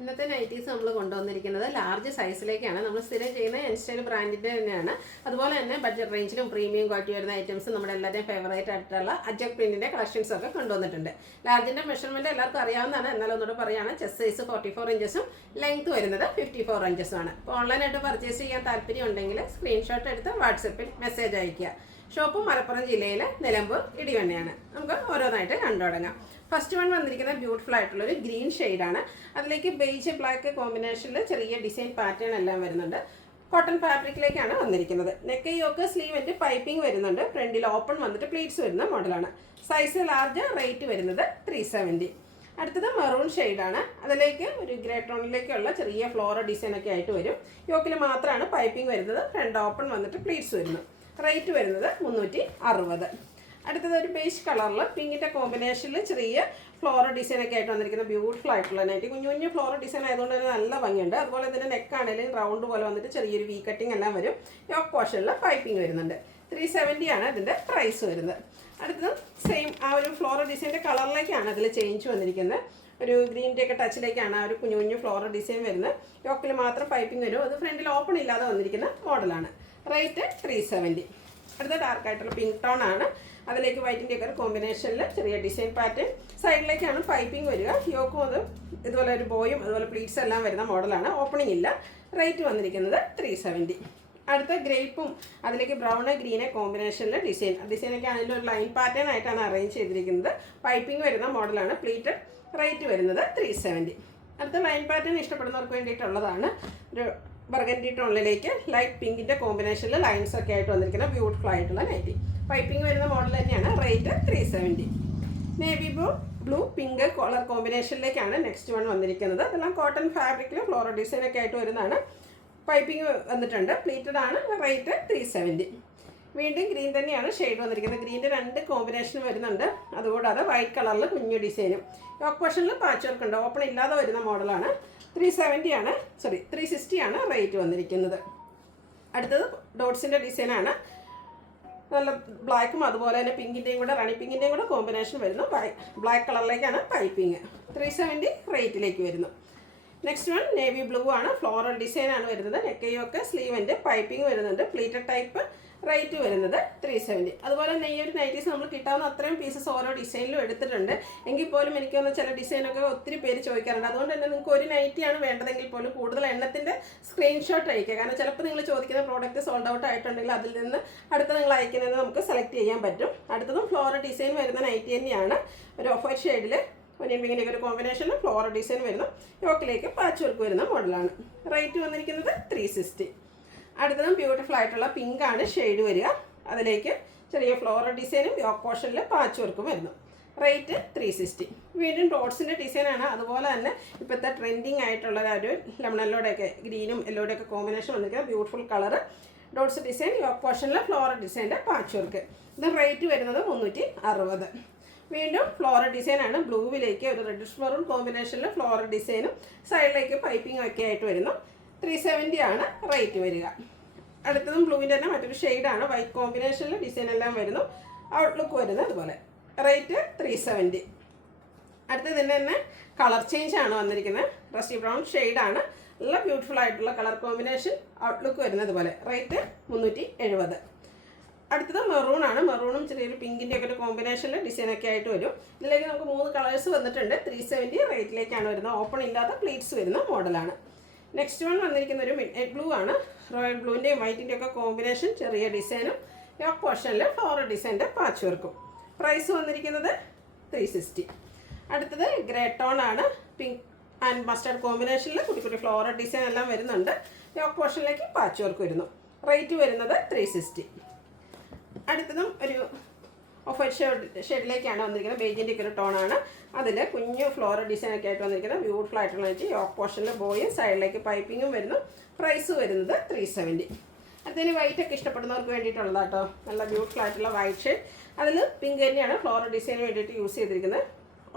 ഇന്നത്തെ നൈറ്റീസ് നമ്മൾ കൊണ്ടുവന്നിരിക്കുന്നത് ലാർജ് സൈസിലേക്കാണ്. നമ്മൾ സ്ഥിരം ചെയ്യുന്ന എൻസ്റ്റൈൽ ബ്രാൻഡിൻ്റെ തന്നെയാണ്. അതുപോലെ തന്നെ ബഡ്ജറ്റ് റേഞ്ചിലും പ്രീമിയം ക്വാളിറ്റി വരുന്ന ഐറ്റംസ് നമ്മുടെ എല്ലാവരുടെയും ഫേവറേറ്റ് ആയിട്ടുള്ള അജക് പ്രിന്റിൻ്റെ കളക്ഷൻസ് ഒക്കെ കൊണ്ടുവന്നിട്ടുണ്ട്. ലാർജിൻ്റെ മെഷർമെൻറ്റ് എല്ലാവർക്കും അറിയാവുന്നതാണ്. എന്നാലും ഒന്നുകൂടെ പറയുകയാണ്, ചെസ്റ്റ് സൈസ് 44 ഇഞ്ചസും ലെങ്ത് വരുന്നത് 54 ഇഞ്ചസും ആണ്. അപ്പോൾ ഓൺലൈനായിട്ട് പർച്ചേസ് ചെയ്യാൻ താല്പര്യം ഉണ്ടെങ്കിൽ സ്ക്രീൻഷോട്ട് എടുത്ത് വാട്സപ്പിൽ മെസ്സേജ് അയയ്ക്കുക. ഷോപ്പ് മലപ്പുറം ജില്ലയിലെ നിലമ്പൂർ ഇടിവണ്ണയാണ്. നമുക്ക് ഓരോന്നായിട്ട് കണ്ടു തുടങ്ങാം. ഫസ്റ്റ് വൺ വന്നിരിക്കുന്ന ബ്യൂട്ടിഫുൾ ആയിട്ടുള്ളൊരു ഗ്രീൻ ഷെയ്ഡാണ്. അതിലേക്ക് ബേജ് ബ്ലാക്ക് കോമ്പിനേഷനിൽ ചെറിയ ഡിസൈൻ പാറ്റേൺ എല്ലാം വരുന്നുണ്ട്. കോട്ടൺ ഫാബ്രിക്കിലേക്കാണ് വന്നിരിക്കുന്നത്. നെക്ക് യോക്ക് സ്ലീവിൻ്റെ പൈപ്പിംഗ് വരുന്നുണ്ട്. ഫ്രണ്ടിൽ ഓപ്പൺ വന്നിട്ട് പ്ലീറ്റ്സ് വരുന്ന മോഡലാണ്. സൈസ് ലാർജ്, റേറ്റ് വരുന്നത് 370. അടുത്തത് മെറൂൺ ഷെയ്ഡാണ്. അതിലേക്ക് ഒരു ഗ്രേ ടോണിലേക്കുള്ള ചെറിയ ഫ്ലോറൽ ഡിസൈനൊക്കെ ആയിട്ട് വരും. യോക്കിൽ മാത്രമാണ് പൈപ്പിംഗ് വരുന്നത്. ഫ്രണ്ട് ഓപ്പൺ വന്നിട്ട് പ്ലീറ്റ്സ് വരുന്നു. റേറ്റ് വരുന്നത് 360. അടുത്തത് ഒരു ബേജ് കളറിൽ പിങ്കിൻ്റെ കോമ്പിനേഷനിൽ ചെറിയ ഫ്ലോറൽ ഡിസൈനൊക്കെ ആയിട്ട് വന്നിരിക്കുന്ന ബ്യൂട്ടിഫുൾ ആയിട്ടുള്ള നൈറ്റി. കുഞ്ഞു കുഞ്ഞു ഫ്ലോറൽ ഡിസൈൻ ആയതുകൊണ്ട് തന്നെ നല്ല ഭംഗിയുണ്ട്. അതുപോലെ തന്നെ നെക്കാണെങ്കിലും റൗണ്ട് പോലെ വന്നിട്ട് ചെറിയൊരു വി കട്ടിങ് എല്ലാം വരും. യോക്ക് പോർഷനിൽ പൈപ്പിംഗ് വരുന്നുണ്ട്. 370 ആണ് ഇതിൻ്റെ പ്രൈസ് വരുന്നത്. അടുത്തത് സെയിം ആ ഒരു ഫ്ലോറൽ ഡിസൈൻ്റെ കളറിലേക്കാണ് അതിൽ ചേഞ്ച് വന്നിരിക്കുന്നത്. ഒരു ഗ്രീൻ്റെ ഒക്കെ ടച്ചിലേക്കാണ് ആ ഒരു കുഞ്ഞു കുഞ്ഞു ഫ്ലോറൽ ഡിസൈൻ വരുന്നത്. യോക്കിൽ മാത്രം പൈപ്പിംഗ് വരും. അത് ഫ്രണ്ടിൽ ഓപ്പൺ ഇല്ലാതെ വന്നിരിക്കുന്ന മോഡലാണ്. റേറ്റ് 370. അടുത്ത ഡാർക്കായിട്ടുള്ള പിങ്ക് ടോൺ ആണ്. അതിലേക്ക് വൈറ്റിൻ്റെ ഒക്കെ ഒരു കോമ്പിനേഷനിൽ ചെറിയ ഡിസൈൻ പാറ്റേൺ. സൈഡിലേക്കാണ് പൈപ്പിംഗ് വരിക. യോക്കും അത് ഇതുപോലെ ഒരു ബോയും അതുപോലെ പ്ലീറ്റ്സ് എല്ലാം വരുന്ന മോഡലാണ്. ഓപ്പണിംഗ് ഇല്ല. റേറ്റ് വന്നിരിക്കുന്നത് 370. അടുത്ത ഗ്രേപ്പും അതിലേക്ക് ബ്രൗൺ ഗ്രീനെ കോമ്പിനേഷനിൽ ഡിസൈനൊക്കെ ആണെങ്കിലും ഒരു ലൈൻ പാറ്റേൺ ആയിട്ടാണ് അറേഞ്ച് ചെയ്തിരിക്കുന്നത്. പൈപ്പിംഗ് വരുന്ന മോഡലാണ്. പ്ലീറ്റഡ്. റേറ്റ് വരുന്നത് 370. അടുത്ത ലൈൻ പാറ്റേൺ ഇഷ്ടപ്പെടുന്നവർക്ക് വേണ്ടിയിട്ടുള്ളതാണ്. ഒരു ബർഗൻഡി ടോണിലേക്ക് ലൈറ്റ് പിങ്കിൻ്റെ കോമ്പിനേഷനിൽ ലൈൻസ് ഒക്കെ ആയിട്ട് വന്നിരിക്കുന്ന ബ്യൂട്ടിഫുൾ ആയിട്ടുള്ള നൈറ്റി. പൈപ്പിംഗ് വരുന്ന മോഡൽ തന്നെയാണ്. Rate 370. Navy blue pink colour കോമ്പിനേഷനിലേക്കാണ് നെക്സ്റ്റ് വൺ വന്നിരിക്കുന്നത്. അതെല്ലാം കോട്ടൺ ഫാബ്രിക്കിൽ ഫ്ലോറൽ ഡിസൈനൊക്കെ ആയിട്ട് വരുന്നതാണ്. പൈപ്പിംഗ് വന്നിട്ടുണ്ട്. പ്ലീറ്റഡ് ആണ്. റേറ്റ് 370. വീണ്ടും ഗ്രീൻ തന്നെയാണ് ഷെയ്ഡ് വന്നിരിക്കുന്നത്. ഗ്രീൻ്റെ 2 കോമ്പിനേഷൻ വരുന്നുണ്ട്. അതുകൂടാതെ വൈറ്റ് കളറിൽ കുഞ്ഞു ഡിസൈനും. യോക്ക് പോർഷനിൽ പാച്ച് വർക്ക് ഉണ്ട്. ഓപ്പൺ ഇല്ലാതെ വരുന്ന മോഡലാണ്. 360 ആണ് റേറ്റ് വന്നിരിക്കുന്നത്. അടുത്തത് ഡോട്ട്സിൻ്റെ ഡിസൈനാണ്. നല്ല ബ്ലാക്കും അതുപോലെ തന്നെ പിങ്കിൻ്റെയും കൂടെ റാണി പിങ്കിൻ്റെയും കൂടെ കോമ്പിനേഷൻ വരുന്നു. Black കളറിലേക്കാണ് piping. 370 റേറ്റിലേക്ക് വരുന്നു. നെക്സ്റ്റ് വൺ നേവി ബ്ലൂ ആണ്. ഫ്ലോറൽ ഡിസൈനാണ് വരുന്നത്. നെക്കയൊക്കെ സ്ലീവിൻ്റെ പൈപ്പിംഗ് വരുന്നുണ്ട്. Pleated type. റേറ്റ് വരുന്നത് 370. അതുപോലെ തന്നെ ഈ ഒരു നൈറ്റീസ് നമ്മൾ കിട്ടാവുന്ന അത്രയും പീസസ് ഓരോ ഡിസൈനിലും എടുത്തിട്ടുണ്ട്. എങ്കിൽ പോലും എനിക്ക് തോന്നുന്ന ചില ഡിസൈനൊക്കെ ഒത്തിരി പേര് ചോദിക്കാറുണ്ട്. അതുകൊണ്ട് തന്നെ നിങ്ങൾക്ക് ഒരു നൈറ്റിയാണ് വേണ്ടതെങ്കിൽ പോലും കൂടുതൽ എണ്ണത്തിൻ്റെ സ്ക്രീൻഷോട്ട് അയക്കുക. കാരണം ചിലപ്പോൾ നിങ്ങൾ ചോദിക്കുന്ന പ്രോഡക്റ്റ് സോൾഡ് ഔട്ട് ആയിട്ടുണ്ടെങ്കിൽ അതിൽ നിന്ന് അടുത്ത നിങ്ങൾ അയക്കുന്നത് നമുക്ക് സെലക്ട് ചെയ്യാൻ പറ്റും. അടുത്തതും ഫ്ലോറൽ ഡിസൈൻ വരുന്ന നൈറ്റി തന്നെയാണ്. ഒരു ഓഫ് വൈറ്റ് ഷെയ്ഡിൽ ഒനിയൻ പിങ്കിൻ്റെ ഒരു കോമ്പിനേഷനിൽ ഫ്ലോറൽ ഡിസൈൻ വരുന്നു. യോക്കിലേക്ക് പാച്ച് വർക്ക് വരുന്ന മോഡലാണ്. റേറ്റ് വന്നിരിക്കുന്നത് 360. അടുത്തതും ബ്യൂട്ടിഫുൾ ആയിട്ടുള്ള പിങ്ക് ആണ് ഷെയ്ഡ് വരിക. അതിലേക്ക് ചെറിയ ഫ്ലോറൽ ഡിസൈനും യോക്ക് പോർഷനിൽ പാച്ച് വർക്കും വരുന്നു. റേറ്റ് 360. വീണ്ടും ഡോട്ട്സിൻ്റെ ഡിസൈനാണ്. അതുപോലെ തന്നെ ഇപ്പോഴത്തെ ട്രെൻഡിങ് ആയിട്ടുള്ള ഒരു ലെമൺ യെല്ലോടെയൊക്കെ ഗ്രീനും യെല്ലോടെയൊക്കെ കോമ്പിനേഷൻ വന്നിരിക്കുക. Beautiful colour dots design. Yoke പോർഷനിൽ ഫ്ലോറൽ ഡിസൈൻ്റെ പാച്ച് വർക്ക്. ഇത് റേറ്റ് വരുന്നത് 360. വീണ്ടും ഫ്ലോറൽ ഡിസൈനാണ്. ബ്ലൂവിലേക്ക് ഒരു റെഡിഷ് മെറൂൺ കോമ്പിനേഷനിൽ ഫ്ലോറൽ ഡിസൈനും സൈഡിലേക്ക് പൈപ്പിംഗ് ഒക്കെ ആയിട്ട് വരുന്നു. 370 ആണ് റേറ്റ് വരിക. അടുത്തതും ബ്ലൂവിൻ്റെ തന്നെ മറ്റൊരു ഷെയ്ഡാണ്. വൈറ്റ് കോമ്പിനേഷനിൽ ഡിസൈൻ എല്ലാം വരുന്നു. ഔട്ട്ലുക്ക് വരുന്നത് അതുപോലെ. റേറ്റ് 370. അടുത്തതിൻ്റെ തന്നെ കളർ ചേഞ്ച് ആണ് വന്നിരിക്കുന്നത്. റസ്റ്റി ബ്രൗൺ ഷെയ്ഡാണ്. നല്ല ബ്യൂട്ടിഫുൾ ആയിട്ടുള്ള കളർ കോമ്പിനേഷൻ. ഔട്ട്ലുക്ക് വരുന്നത് പോലെ. റേറ്റ് 370. അടുത്തത് മെറൂൺ ആണ്. മെറൂണും ചെറിയൊരു പിങ്കിൻ്റെ ഒക്കെ ഒരു കോമ്പിനേഷനിൽ ഡിസൈനൊക്കെ ആയിട്ട് വരും. ഇതിലേക്ക് നമുക്ക് 3 കളേഴ്സ് വന്നിട്ടുണ്ട്. 370 റേറ്റിലേക്കാണ് വരുന്നത്. ഓപ്പൺ ഇല്ലാത്ത പ്ലീറ്റ്സ് വരുന്ന മോഡലാണ്. നെക്സ്റ്റ് വൺ വന്നിരിക്കുന്ന ഒരു മിഡ് നൈറ്റ് ബ്ലൂ ആണ്. റോയൽ ബ്ലൂവിൻ്റെയും വൈറ്റിൻ്റെ ഒക്കെ കോമ്പിനേഷൻ. ചെറിയ ഡിസൈനും യോക്ക് പോർഷനിൽ ഫ്ലോറൽ ഡിസൈൻ്റെ പാച്ച് വർക്കും. പ്രൈസ് വന്നിരിക്കുന്നത് 360. അടുത്തത് ഗ്രേ ടോൺ ആണ്. പിങ്ക് ആൻഡ് മസ്റ്റർഡ് കോമ്പിനേഷനിൽ കുട്ടി കുട്ടി ഫ്ലോറൽ ഡിസൈൻ എല്ലാം വരുന്നുണ്ട്. യോക്ക് പോർഷനിലേക്ക് പാച്ച് വർക്ക് വരുന്നു. റേറ്റ് വരുന്നത് 360. അടുത്തതും ഒരു ഓഫ് വൈറ്റ് ഷെയ്ഡിലേക്കാണ് വന്നിരിക്കുന്നത്. ബേജിൻ്റെ ഒക്കെ ഒരു ടോണാണ്. അതിൽ കുഞ്ഞു ഫ്ലോറൽ ഡിസൈനൊക്കെ ആയിട്ട് വന്നിരിക്കുന്നത്. ബ്യൂട്ടിഫുൾ ആയിട്ടുള്ള യോക്ക് പോർഷനിൽ ബോയും സൈഡിലേക്ക് പൈപ്പിങ്ങും വരുന്നു. പ്രൈസ് വരുന്നത് 370. അതിന് വൈറ്റ് ഒക്കെ ഇഷ്ടപ്പെടുന്നവർക്ക് വേണ്ടിയിട്ടുള്ളതാണ് കേട്ടോ. നല്ല ബ്യൂട്ടിഫുൾ ആയിട്ടുള്ള വൈറ്റ് ഷെയ്ഡ്. അതിൽ പിങ്ക് തന്നെയാണ് ഫ്ലോറൽ ഡിസൈന് വേണ്ടിയിട്ട് യൂസ് ചെയ്തിരിക്കുന്നത്.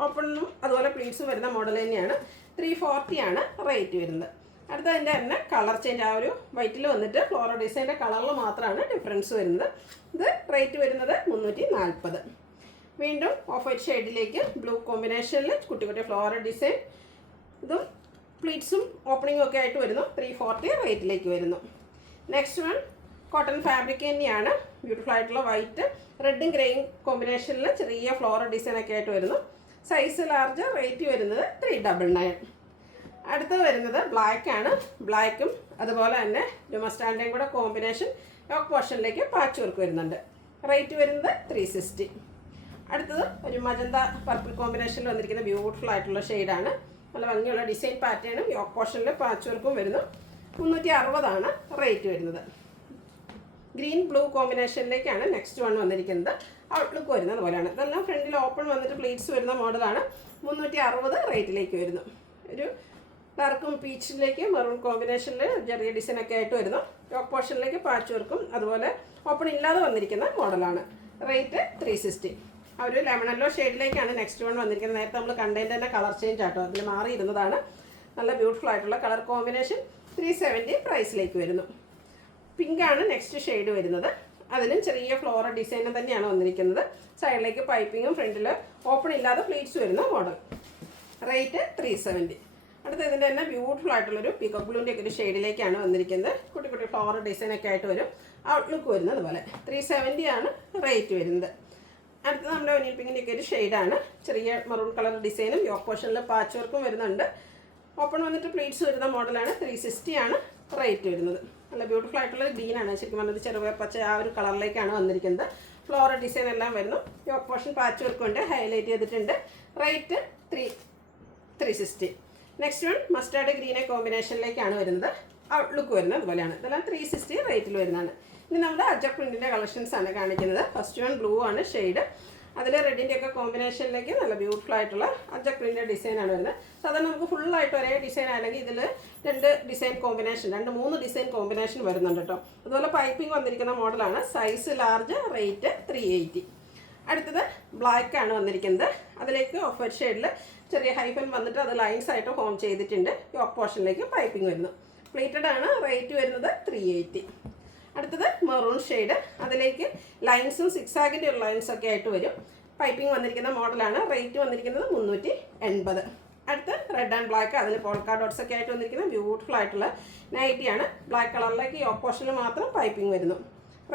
ഓപ്പണും അതുപോലെ പ്ലീറ്റ്സും വരുന്ന മോഡൽ തന്നെയാണ്. 340 ആണ് റേറ്റ് വരുന്നത്. അടുത്തതിൻ്റെ തന്നെ കളർ ചേഞ്ച്. ആ ഒരു വൈറ്റിൽ വന്നിട്ട് ഫ്ലോറൽ ഡിസൈൻ്റെ കളറിൽ മാത്രമാണ് ഡിഫറൻസ് വരുന്നത്. ഇത് റേറ്റ് വരുന്നത് 340. വീണ്ടും ഓഫ് വൈറ്റ് ഷെയ്ഡിലേക്ക് ബ്ലൂ കോമ്പിനേഷനിൽ കുട്ടി കുട്ടി ഫ്ലോറൽ ഡിസൈൻ. ഇതും പ്ലീറ്റ്സും ഓപ്പണിങ്ങും ഒക്കെ ആയിട്ട് വരുന്നു. 340 റേറ്റിലേക്ക് വരുന്നു. നെക്സ്റ്റ് വൺ കോട്ടൺ ഫാബ്രിക് തന്നെയാണ്. ബ്യൂട്ടിഫുൾ ആയിട്ടുള്ള വൈറ്റ് റെഡും ഗ്രേയും കോമ്പിനേഷനിൽ ചെറിയ ഫ്ലോറൽ ഡിസൈനൊക്കെ ആയിട്ട് വരുന്നു. Size large. റേറ്റ് വരുന്നത് 399. അടുത്തത് വരുന്നത് ബ്ലാക്ക് ആണ്. ബ്ലാക്കും അതുപോലെ തന്നെ മസ്റ്റാർഡിൻ്റെയും കൂടെ കോമ്പിനേഷൻ യോക്ക് പോർഷനിലേക്ക് പാച്ച് വർക്ക് വരുന്നുണ്ട്. റേറ്റ് വരുന്നത് 360. അടുത്തത് ഒരു മജന്ത പർപ്പിൾ കോമ്പിനേഷനിൽ വന്നിരിക്കുന്ന ബ്യൂട്ടിഫുൾ ആയിട്ടുള്ള ഷെയ്ഡാണ്. നല്ല ഭംഗിയുള്ള ഡിസൈൻ പാറ്റേണും യോക്ക് പോർഷനിൽ പാച്ച് വർക്കും വരുന്നു. 360 റേറ്റ് വരുന്നത്. ഗ്രീൻ ബ്ലൂ കോമ്പിനേഷനിലേക്കാണ് നെക്സ്റ്റ് വൺ വന്നിരിക്കുന്നത്. ഔട്ട്ലുക്ക് വരുന്നത് പോലെയാണ്. ഇതെല്ലാം ഫ്രണ്ടിൽ ഓപ്പൺ വന്നിട്ട് പ്ലീറ്റ്സ് വരുന്ന മോഡലാണ്. 360 റേറ്റിലേക്ക് വരുന്നു. ഒരു ഡാർക്കും പീച്ചിലേക്ക് മെറൂൺ കോമ്പിനേഷനിൽ ചെറിയ ഡിസൈനൊക്കെ ആയിട്ട് വരുന്നു. യോക്ക് പോർഷനിലേക്ക് പാച്ച് വർക്കും അതുപോലെ ഓപ്പൺ ഇല്ലാതെ വന്നിരിക്കുന്ന മോഡലാണ്. റേറ്റ് 360. ആ ഒരു ലെമൺ യെല്ലോ ഷെയ്ഡിലേക്കാണ് നെക്സ്റ്റ് വൺ വന്നിരിക്കുന്നത്. നേരത്തെ നമ്മൾ കണ്ടതിൻ്റെ തന്നെ കളർ ചേഞ്ച് ആട്ടോ, അതിൽ മാറിയിരുന്നതാണ്. നല്ല ബ്യൂട്ടിഫുൾ ആയിട്ടുള്ള കളർ കോമ്പിനേഷൻ. 370 പ്രൈസിലേക്ക് വരുന്നു. പിങ്കാണ് നെക്സ്റ്റ് ഷെയ്ഡ് വരുന്നത്. അതിലും ചെറിയ ഫ്ലോറൽ ഡിസൈൻ തന്നെയാണ് വന്നിരിക്കുന്നത്. സൈഡിലേക്ക് പൈപ്പിങ്ങും ഫ്രണ്ടിൽ ഓപ്പൺ ഇല്ലാതെ പ്ലീറ്റ്സ് വരുന്ന മോഡൽ. റേറ്റ് 370. അടുത്ത ഇതിൻ്റെ തന്നെ ബ്യൂട്ടിഫുൾ ആയിട്ടുള്ളൊരു പീകോക്ക് ബ്ലൂവിൻ്റെ ഒക്കെ ഒരു ഷെയ്ഡിലേക്കാണ് വന്നിരിക്കുന്നത്. കുട്ടി കുട്ടി ഫ്ലോറൽ ഡിസൈനൊക്കെ ആയിട്ട് വരും. ഔട്ട്ലുക്ക് വരുന്നത് പോലെ. 370 റേറ്റ് വരുന്നത്. അടുത്ത നമ്മുടെ ഒനിയൻ പിങ്കിൻ്റെ ഒക്കെ ഒരു ഷെയ്ഡാണ്. ചെറിയ മെറൂൺ കളർ ഡിസൈനും യോക്ക് പോർഷനിൽ പാച്ച് വർക്കും വരുന്നുണ്ട്. ഓപ്പൺ വന്നിട്ട് പ്ലീറ്റ്സ് വരുന്ന മോഡലാണ്. 360 റേറ്റ് വരുന്നത്. നല്ല ബ്യൂട്ടിഫുൾ ആയിട്ടുള്ള ഗ്രീനാണ്. ശരിക്കും പറഞ്ഞത് ചെറുപയർ പച്ച ആ ഒരു കളറിലേക്കാണ് വന്നിരിക്കുന്നത്. ഫ്ലോറൽ ഡിസൈൻ എല്ലാം വരുന്നു. യോക്ക് പോർഷൻ പാച്ച് വർക്കും ഉണ്ട്, ഹൈലൈറ്റ് ചെയ്തിട്ടുണ്ട്. റേറ്റ് 360. നെക്സ്റ്റ് വൺ മസ്റ്റാർഡ് ഗ്രീനെ കോമ്പിനേഷനിലേക്കാണ് വരുന്നത്. ഔട്ട്ലുക്ക് വരുന്നത് അതുപോലെയാണ്. ഇതെല്ലാം 360 റേറ്റിൽ വരുന്നതാണ്. ഇനി നമ്മുടെ അജക് പ്രിൻറ്റിൻ്റെ കളക്ഷൻസ് ആണ് കാണിക്കുന്നത്. ഫസ്റ്റ് വൺ ബ്ലൂ ആണ് ഷെയ്ഡ്. അതിൽ റെഡിൻ്റെ ഒക്കെ കോമ്പിനേഷനിലേക്ക് നല്ല ബ്യൂട്ടിഫുൾ ആയിട്ടുള്ള അജക് പ്രിൻറ്റിൻ്റെ ഡിസൈനാണ് വരുന്നത്. സാധാരണ നമുക്ക് ഫുള്ളായിട്ട് ഒരേ ഡിസൈൻ ആണെങ്കിൽ ഇതിൽ 2 ഡിസൈൻ കോമ്പിനേഷൻ 2-3 ഡിസൈൻ കോമ്പിനേഷൻ വരുന്നുണ്ട് കേട്ടോ. അതുപോലെ പൈപ്പിംഗ് വന്നിരിക്കുന്ന മോഡലാണ്. Size large. റേറ്റ് 380. അടുത്തത് ബ്ലാക്ക് ആണ് വന്നിരിക്കുന്നത്. അതിലേക്ക് ഓഫ് വൈറ്റ് ഷെയ്ഡിൽ ചെറിയ ഹൈഫൻ വന്നിട്ട് അത് ലൈൻസ് ആയിട്ട് ഹോം ചെയ്തിട്ടുണ്ട്. യോക്ക് പോർഷനിലേക്ക് പൈപ്പിംഗ് വരുന്നു. പ്ലേറ്റഡ് ആണ്. റേറ്റ് വരുന്നത് 380. അടുത്തത് മെറൂൺ ഷെയ്ഡ്. അതിലേക്ക് ലൈൻസും സിക്സാഗിൻ്റെ ഒരു ലൈൻസൊക്കെ ആയിട്ട് വരും. പൈപ്പിംഗ് വന്നിരിക്കുന്ന മോഡലാണ്. റേറ്റ് വന്നിരിക്കുന്നത് 380. അടുത്ത് റെഡ് ആൻഡ് ബ്ലാക്ക്. അതിൽ പോൾക്കാ ഡോട്ട്സ് ഒക്കെ ആയിട്ട് വന്നിരിക്കുന്ന ബ്യൂട്ടിഫുൾ ആയിട്ടുള്ള നൈറ്റിയാണ്. ബ്ലാക്ക് കളറിലേക്ക് യോക്ക് പോർഷനിൽ മാത്രം പൈപ്പിംഗ് വരുന്നു.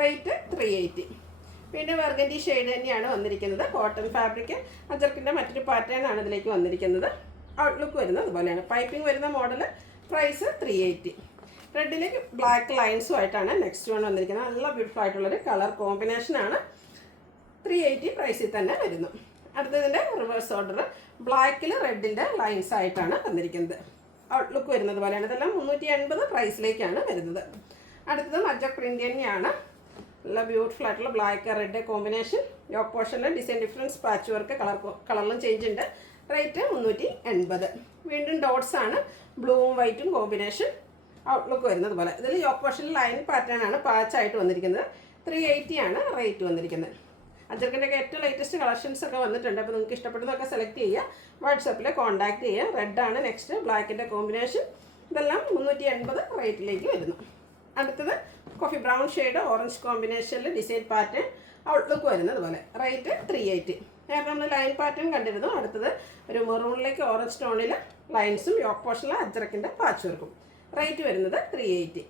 റേറ്റ് 380. പിന്നെ വെർഗൻഡി ഷെയ്ഡ് തന്നെയാണ് വന്നിരിക്കുന്നത്. കോട്ടൺ ഫാബ്രിക് അജർക്കിൻ്റെ മറ്റൊരു പാറ്റേൺ ആണ് ഇതിലേക്ക് വന്നിരിക്കുന്നത്. ഔട്ട്ലുക്ക് വരുന്നത് അതുപോലെയാണ്. പൈപ്പിംഗ് വരുന്ന മോഡൽ. പ്രൈസ് 380. റെഡിലേക്ക് ബ്ലാക്ക് ലൈൻസും ആയിട്ടാണ് നെക്സ്റ്റ് വൺ വന്നിരിക്കുന്നത്. നല്ല ബ്യൂട്ടിഫുൾ ആയിട്ടുള്ളൊരു കളർ കോമ്പിനേഷനാണ്. 380 പ്രൈസിൽ തന്നെ വരുന്നു. അടുത്തതിൻ്റെ റിവേഴ്സ് ഓർഡർ ബ്ലാക്കിൽ റെഡിൻ്റെ ലൈൻസ് ആയിട്ടാണ് വന്നിരിക്കുന്നത്. ഔട്ട്ലുക്ക് വരുന്നത് പോലെയാണ്. ഇതെല്ലാം 380 പ്രൈസിലേക്കാണ് വരുന്നത്. അടുത്തത് അജക് പ്രിൻ്റ് തന്നെയാണ്. നല്ല ബ്യൂട്ടിഫുൾ ആയിട്ടുള്ള ബ്ലാക്ക് റെഡ് കോമ്പിനേഷൻ. യോക്ക് പോർഷനിൽ ഡിസൈൻ ഡിഫറൻസ് പാച്ച് വർക്ക് കളറിലും ചേഞ്ച് ഉണ്ട്. റേറ്റ് 380. വീണ്ടും ഡോട്ട്സ് ആണ്. ബ്ലൂവും വൈറ്റും കോമ്പിനേഷൻ. ഔട്ട്ലുക്ക് വരുന്നത് പോലെ. ഇതിൽ യോക്ക് പോർഷനിൽ ലൈൻ പാറ്റേൺ ആണ് പാച്ചായിട്ട് വന്നിരിക്കുന്നത്. 380 റേറ്റ് വന്നിരിക്കുന്നത്. അജർക്കിൻ്റെ ഒക്കെ ഏറ്റവും ലേറ്റസ്റ്റ് കളക്ഷൻസ് ഒക്കെ വന്നിട്ടുണ്ട്. അപ്പോൾ നിങ്ങൾക്ക് ഇഷ്ടപ്പെട്ടതൊക്കെ സെലക്ട് ചെയ്യുക. വാട്സാപ്പിൽ കോൺടാക്ട് ചെയ്യുക. റെഡാണ് നെക്സ്റ്റ്. ബ്ലാക്കിൻ്റെ കോമ്പിനേഷൻ. ഇതെല്ലാം 380 റേറ്റിലേക്ക് വരുന്നു. അടുത്തത് കോഫി ബ്രൗൺ ഷെയ്ഡ് ഓറഞ്ച് കോമ്പിനേഷനിൽ ഡിസൈൻ പാറ്റേൺ. ഔട്ട്ലുക്ക് വരുന്നത് പോലെ. റേറ്റ് 380. നേരത്തെ നമ്മൾ ലൈൻ പാറ്റേൺ കണ്ടിരുന്നു. അടുത്തത് ഒരു മെറൂണിലേക്ക് ഓറഞ്ച് ടോണിൽ ലൈൻസും യോക്ക് പോർഷനിൽ അജറക്കിൻ്റെ പാച്ച് വർക്കും. റേറ്റ് വരുന്നത് 380.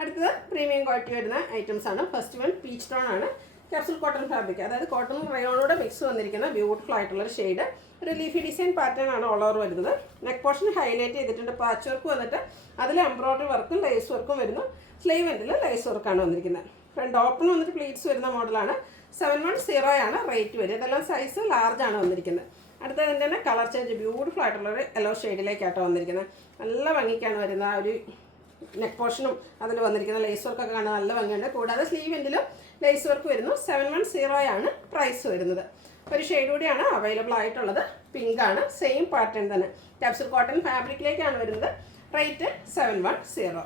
അടുത്തത് പ്രീമിയം ക്വാളിറ്റി വരുന്ന ഐറ്റംസ് ആണ്. ഫസ്റ്റ് വൺ പീച്ച് ടോൺ ആണ്. ക്യാപ്സൂൾ കോട്ടൺ ഫാബ്രിക്, അതായത് കോട്ടൺ റയോണോടെ മിക്സ് വന്നിരിക്കുന്ന ബ്യൂട്ടിഫുൾ ആയിട്ടുള്ളൊരു ഷെയ്ഡ്. ഒരു ലീഫി ഡിസൈൻ പാറ്റേൺ ആണ് ഓൾ ഓവർ വരുന്നത്. നെക്ക് പോർഷൻ ഹൈലൈറ്റ് ചെയ്തിട്ടുണ്ട്. പാച്ച് വർക്ക് വന്നിട്ട് അതിൽ എംബ്രോയ്ഡറി വർക്കും ലേസ് വർക്കും വരുന്നു. സ്ലീവ് എൻഡിൽ ലേസ് വർക്കാണ് വന്നിരിക്കുന്നത്. ഫ്രണ്ട് ഓപ്പൺ വന്നിട്ട് പ്ലീറ്റ്സ് വരുന്ന മോഡലാണ്. 710 റേറ്റ് വരും. ഇതെല്ലാം സൈസ് ലാർജ് ആണ് വന്നിരിക്കുന്നത്. അടുത്തതിൻ്റെ തന്നെ കളർ ചേഞ്ച് ബ്യൂട്ടിഫുൾ ആയിട്ടുള്ളൊരു യെല്ലോ ഷെയ്ഡിലേക്കാട്ടോ വന്നിരിക്കുന്നത്. നല്ല ഭംഗിക്കാണ് വരുന്നത്. ആ ഒരു നെക്ക് പോർഷനും അതിൽ വന്നിരിക്കുന്ന ലേസ് വർക്കൊക്കെ കാണാൻ നല്ല ഭംഗിയുണ്ട്. കൂടാതെ സ്ലീവ് എൻഡിലും ലേസ് വർക്ക് വരുന്നു. 710 പ്രൈസ് വരുന്നത്. ഒരു ഷെയ്ഡ് കൂടിയാണ് അവൈലബിൾ ആയിട്ടുള്ളത്. പിങ്ക് ആണ്. സെയിം പാറ്റേൺ തന്നെ. ക്യാപ്സൂൾ കോട്ടൺ ഫാബ്രിക്കിലേക്കാണ് വരുന്നത്. റേറ്റ് 710.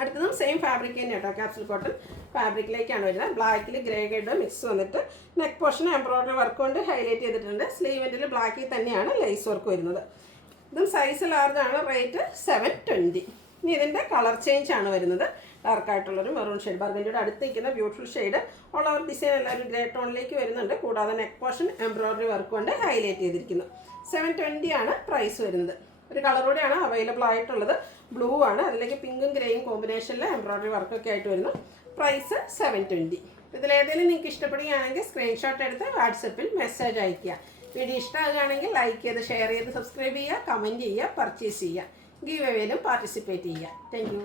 അടുത്തതും സെയിം ഫാബ്രിക് തന്നെ കേട്ടോ. ക്യാപ്സൂൾ കോട്ടൺ ഫാബ്രിക്കിലേക്കാണ് വരുന്നത്. ബ്ലാക്കിൽ ഗ്രേ ഗൈഡ് മിക്സ് വന്നിട്ട് നെക്ക് പോർഷൻ എംബ്രോയ്ഡറി വർക്ക് കൊണ്ട് ഹൈലൈറ്റ് ചെയ്തിട്ടുണ്ട്. സ്ലീവെൻറ്റിൽ ബ്ലാക്കിൽ തന്നെയാണ് ലേസ് വർക്ക് വരുന്നത്. ഇതും സൈസ് ലാർജ് ആണ്. റേറ്റ് 720. ഇനി ഇതിൻ്റെ കളർ ചേഞ്ച് ആണ് വരുന്നത്. ഡാർക്കായിട്ടുള്ളൊരു മെറൂൺ ഷെയ്ഡ്. ബർഗൻഡിയുടെ അടുത്ത് നിൽക്കുന്ന beautiful shade. All over design എല്ലാവരും ഗ്രേ ടോണിലേക്ക് വരുന്നുണ്ട്. കൂടാതെ നെക്ക് പോർഷൻ എംബ്രോയ്ഡറി വർക്ക് കൊണ്ട് ഹൈലൈറ്റ് ചെയ്തിരിക്കുന്നു. 720 പ്രൈസ് വരുന്നത്. ഒരു കളർ കൂടെയാണ് അവൈലബിൾ ആയിട്ടുള്ളത്. ബ്ലൂ ആണ്, അതിലേക്ക് പിങ്കും ഗ്രേയും കോമ്പിനേഷനിൽ എംബ്രോയ്ഡറി വർക്കൊക്കെ ആയിട്ട് വരുന്നു. പ്രൈസ് 720. ഇതിലേതെങ്കിലും നിങ്ങൾക്ക് ഇഷ്ടപ്പെടുകയാണെങ്കിൽ സ്ക്രീൻഷോട്ട് എടുത്ത് വാട്സപ്പിൽ മെസ്സേജ് അയയ്ക്കുക. വീഡിയോ ഇഷ്ടമാകുകയാണെങ്കിൽ ലൈക്ക് ചെയ്ത്, ഷെയർ ചെയ്ത്, സബ്സ്ക്രൈബ് ചെയ്യുക, കമൻറ്റ് ചെയ്യുക, പർച്ചേസ് ചെയ്യുക. ഗീവ് അവേയിലും പാർട്ടിസിപ്പേറ്റ് ചെയ്യുക. Thank you.